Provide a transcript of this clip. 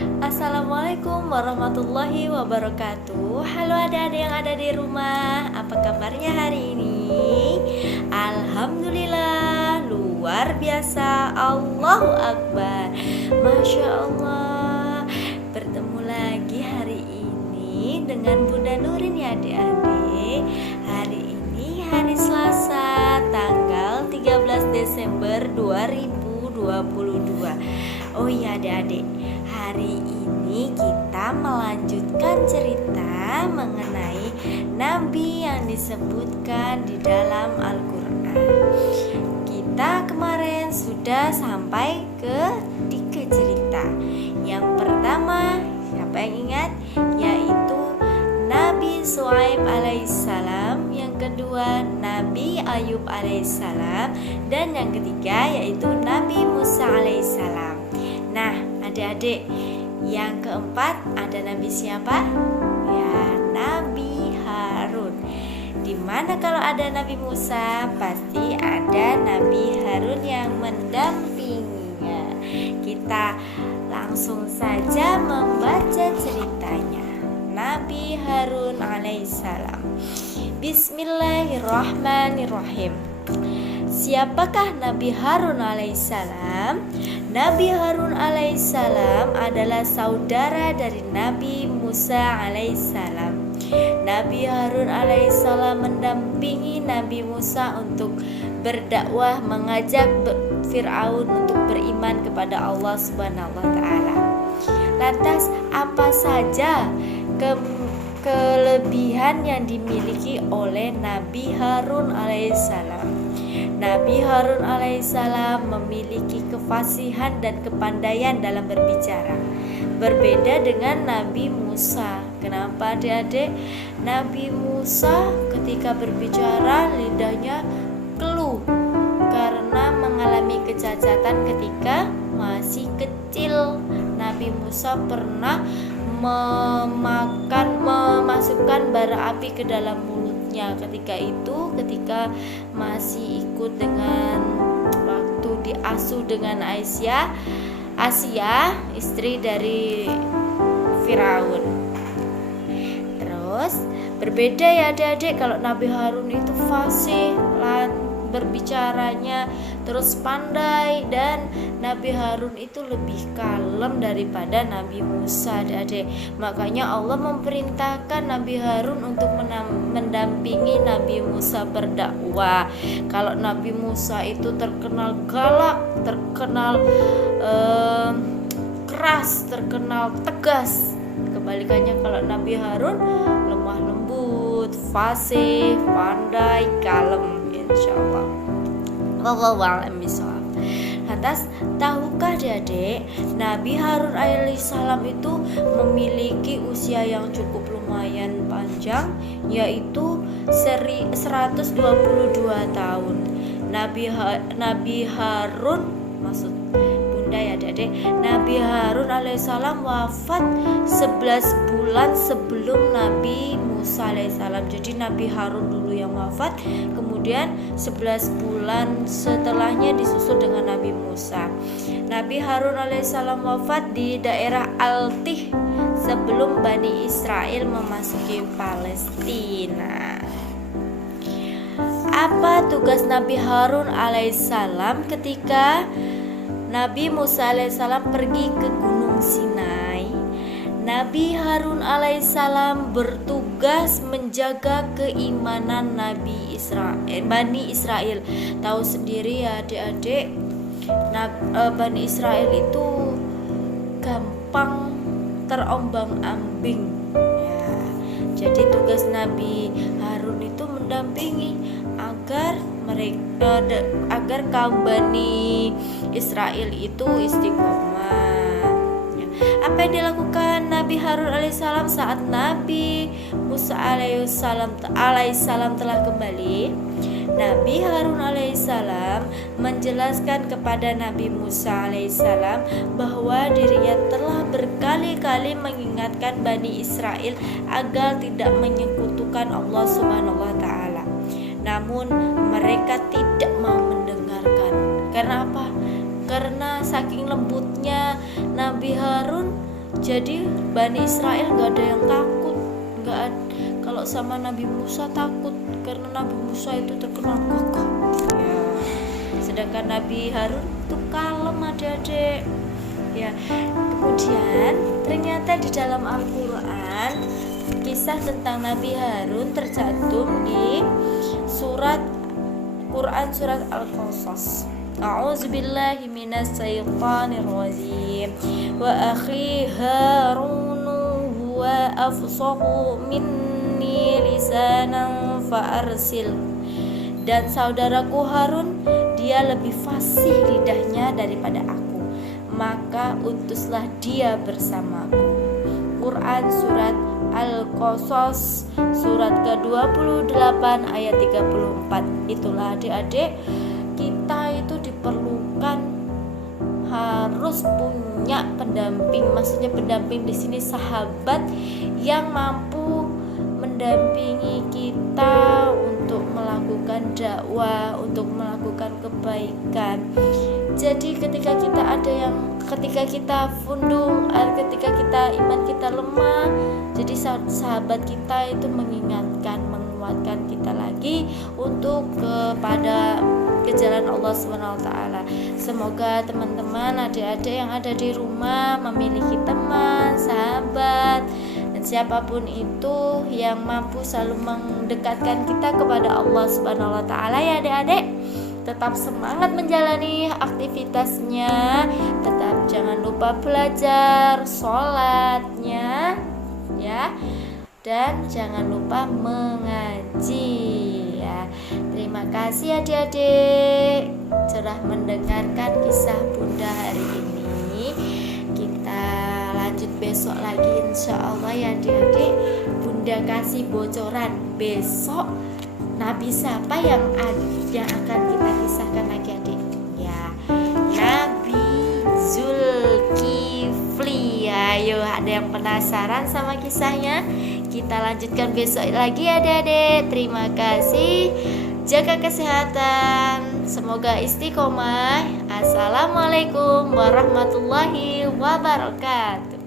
Assalamualaikum warahmatullahi wabarakatuh. Halo adik-adik yang ada di rumah, apa kabarnya hari ini? Alhamdulillah, luar biasa, Allahu Akbar, Masya Allah. Bertemu lagi hari ini dengan Bunda Nurin ya adik-adik. Hari ini hari Selasa, tanggal 13 Desember 2022. Oh iya adik-adik, hari ini kita melanjutkan cerita mengenai nabi yang disebutkan di dalam Al-Quran. Kita kemarin sudah sampai ke 3 cerita. Yang pertama, siapa yang ingat? Yaitu Nabi Shu'aib alaihissalam. Yang kedua, Nabi Ayub alaihissalam. Dan yang ketiga yaitu Nabi Musa alaihissalam. Nah, adik-adik, yang keempat ada Nabi siapa? Ya, Nabi Harun. Dimana kalau ada Nabi Musa, pasti ada Nabi Harun yang mendampinginya. Kita langsung saja membaca ceritanya. Nabi Harun alaihissalam. Bismillahirrahmanirrahim. Siapakah Nabi Harun alaihissalam? Nabi Harun alaihissalam adalah saudara dari Nabi Musa alaihissalam. Nabi Harun alaihissalam mendampingi Nabi Musa untuk berdakwah, mengajak Fir'aun untuk beriman kepada Allah Subhanahu wa taala. Lantas apa saja kelebihan yang dimiliki oleh Nabi Harun alaihissalam? Nabi Harun alaihissalam memiliki kefasihan dan kepandaian dalam berbicara. Berbeda dengan Nabi Musa. Kenapa adik-adik? Nabi Musa ketika berbicara lidahnya keluh karena mengalami kecacatan ketika masih kecil. Nabi Musa pernah memasukkan bara api ke dalam mulutnya ketika masih ikut dengan waktu diasuh dengan Asia, istri dari Firaun. Terus berbeda ya adik-adik, kalau Nabi Harun itu fasih berbicaranya, terus pandai, dan Nabi Harun itu lebih kalem daripada Nabi Musa adik-adik. Makanya Allah memerintahkan Nabi Harun untuk mendampingi Nabi Musa berdakwah. Kalau Nabi Musa itu terkenal galak, terkenal keras, terkenal tegas. Kebalikannya kalau Nabi Harun lemah lembut, fasih, pandai, kalem. Insyaallah. Wallahu a'lam bishawab. Lantas, tahukah adik-adik, Nabi Harun alaihissalam itu memiliki usia yang cukup lumayan panjang, yaitu 122 tahun. Nabi Harun, maksud Bunda ya adik-adik, Nabi Harun alaihissalam wafat 11 bulan sebelum Nabi Musa alaihissalam. Jadi Nabi Harun dulu yang wafat, kemudian 11 bulan setelahnya disusul dengan Nabi Musa. Nabi Harun alaihissalam wafat di daerah Al-Tih sebelum Bani Israel memasuki Palestina. Apa tugas Nabi Harun alaihissalam ketika Nabi Musa alaihissalam pergi ke Gunung Sinai? Nabi Harun alaihissalam bertugas menjaga keimanan Bani Israel. Tahu sendiri ya adik-adik, Bani Israel itu gampang terombang-ambing ya. Jadi tugas Nabi Harun itu mendampingi agar kaum Bani Israel itu istiqomah. Apa yang dilakukan Nabi Harun alaihissalam saat Nabi Musa alaihissalam telah kembali? Nabi Harun alaihissalam menjelaskan kepada Nabi Musa alaihissalam bahwa dirinya telah berkali-kali mengingatkan Bani Israel agar tidak menyekutukan Allah Subhanahu wa taala. Namun mereka tidak mau mendengarkan. Karena apa? Karena saking lembutnya Nabi Harun, Jadi Bani Israel nggak ada yang takut, nggak ada. Kalau sama Nabi Musa takut karena Nabi Musa itu terkenal kokoh ya. Sedangkan Nabi Harun itu kalem adik-adik ya. Kemudian ternyata di dalam Al-Quran kisah tentang Nabi Harun tercantum di surat Quran surat Al-Qasas. A'udzubillahi minasyaitonirrajim. Wa akhi Harun huwa afsahu minni lisanan fa arsil. Dan saudaraku Harun, dia lebih fasih lidahnya daripada aku, maka utuslah dia bersamaku. Quran surat Al-Qasas surat ke-28 ayat 34. Itulah adik-adik, kita itu diperlukan harus punya pendamping. Maksudnya pendamping di sini sahabat yang mampu mendampingi kita untuk melakukan dakwah, untuk melakukan kebaikan. Jadi ketika kita fundung, ketika kita iman kita lemah, jadi sahabat kita itu mengingatkan, menguatkan kita lagi untuk kepada ke jalan Allah SWT. Semoga teman-teman, adik-adik yang ada di rumah memiliki teman, sahabat, dan siapapun itu yang mampu selalu mendekatkan kita kepada Allah SWT ya adik-adik. Tetap semangat menjalani aktivitasnya, tetap jangan lupa belajar, sholatnya ya, dan jangan lupa mengaji ya. Terima kasih adik-adik sudah mendengarkan kisah Bunda hari ini. Kita lanjut besok lagi insya Allah ya adik-adik. Bunda kasih bocoran besok Nabi siapa yang akan kita kisahkan lagi adik ya, Nabi Zulkifli. Ayo, ada yang penasaran sama kisahnya? Kita lanjutkan besok lagi adik-adik. Terima kasih, jaga kesehatan, semoga istiqomah. Assalamualaikum warahmatullahi wabarakatuh.